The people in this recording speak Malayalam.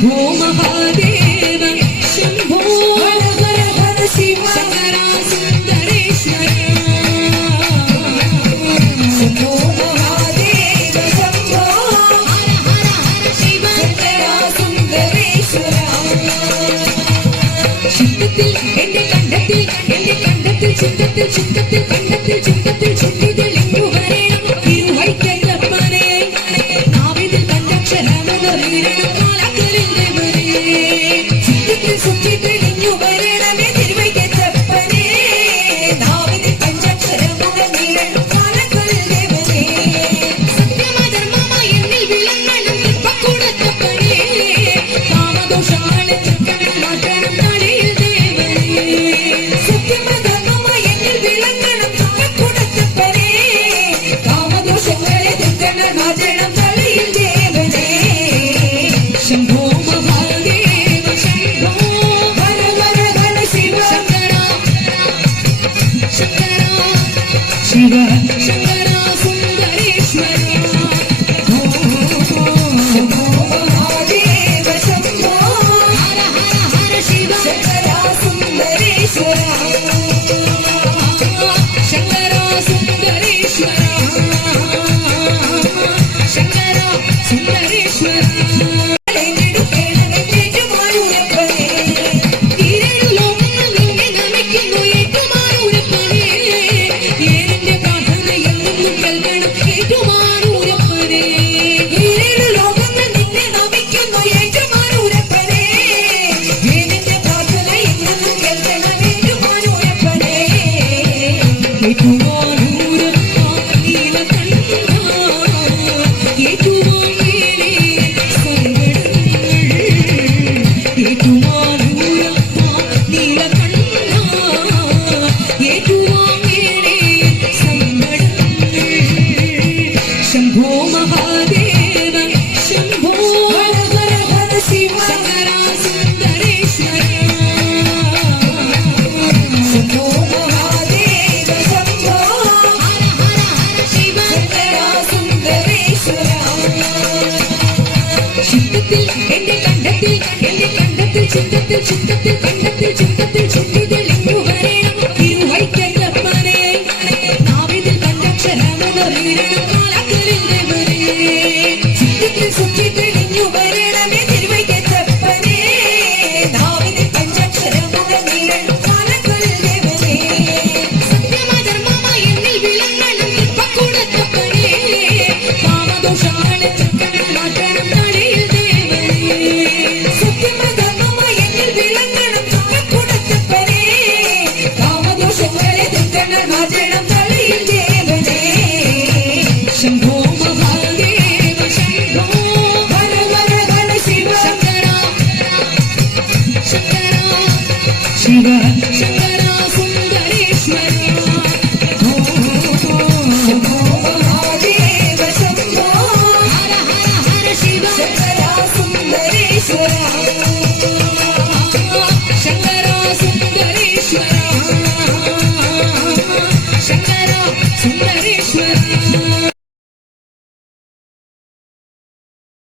शंभो महादेव शंभो हर हर हर शिव शंकरा सुंदरेश्वर शंभो महादेव शंभो हर हर हर शिव शंकरा सुंदरेश्वर ചിത്തത്തിൽ എന്റെ കണ്ടത്തിൽ ചിത്തത്തിൽ ചിത്തത്തിൽ കണ്ടത്തിൽ ചിത്തത്തിൽ ചുറ്റി തെളിഞ്ഞു വരേണം തിരുവൈക്കല്ലപ്പനെ നാവിതിൽ പഞ്ചക്ഷരമതറിയണം കാലക്കലിൽ ദേവനേ ചിത്തത്തിൽ ചുറ്റി തെളിഞ്ഞു വരേണമേ തിരുവൈക്കല്ലപ്പനെ നാവിതിൽ പഞ്ചക്ഷരമതറിയണം കാലക്കലിൽ ദേവനേ സത്യമധർമ്മമായി എന്നിൽ വിളങ്ങണം തൃപ്പക്കൂടത്തപ്പനെ കാമദോഷാണ് ചക്കരം മാറ്റണം തലയിൽ ദേവനേ സത്യമധർമ്മമായി എന്നിൽ വിളങ്ങണം തൃപ്പക്കൂടത്തപ്പനെ കാമദോഷങ്ങളെ ചക്കരം മാറ്റണം തലയിൽ ദേവനേ ശംഭോ മഹാദേവ ശംഭോ ഹര ഹര ഹര ശിവ ശങ്കര ശങ്കര ശിവ ശങ്കര സുന്ദരേശ്വര ശംഭോ മഹാദേവ ശംഭോ ഹര ഹര ഹര ശിവ ശങ്കര സുന്ദരേശ്വര ശങ്കര സുന്ദരേശ്വര ശങ്കര സുന്ദരേശ്വര शंभो महादेव शंभो हर हर हर शिव शंकर सुंदरेश्वर शंभो महादेव शंभो हर हर हर शिव शंकर सुंदरेश्वर ചിത്തത്തിൽ എന്റെ കണ്ടത്തിൽ ചിത്തത്തിൽ കണ്ടത്തിൽ ചിത്തത്തിൽ ചുറ്റി തെളിഞ്ഞു വരേണം തിരുവൈക്കല്ലപ്പനെ നാവിതിൽ പഞ്ചക്ഷരമതറിയണം കാലക്കലിൽ ദേവനേ ചിത്തത്തിൽ ചുറ്റി തെളിഞ്ഞു വരേണമേ തിരുവൈക്കല്ലപ്പനെ നാവിതിൽ പഞ്ചക്ഷരമതറിയണം കാലക്കലിൽ ദേവനേ സത്യമധർമ്മമായി എന്നിൽ വിളങ്ങണം തൃപ്പക്കൂടത്തപ്പനെ കാമദോഷാണ് ചക്കരം മാറ്റണം തലയിൽ ദേവനേ സത്യമധർമ്മമായി എന്നിൽ വിളങ്ങണം തൃപ്പക്കൂടത്തപ്പനെ കാമദോഷങ്ങളെ തെറ്റണം മാറ്റണം തലയിൽ ദേവനേ ശംഭോ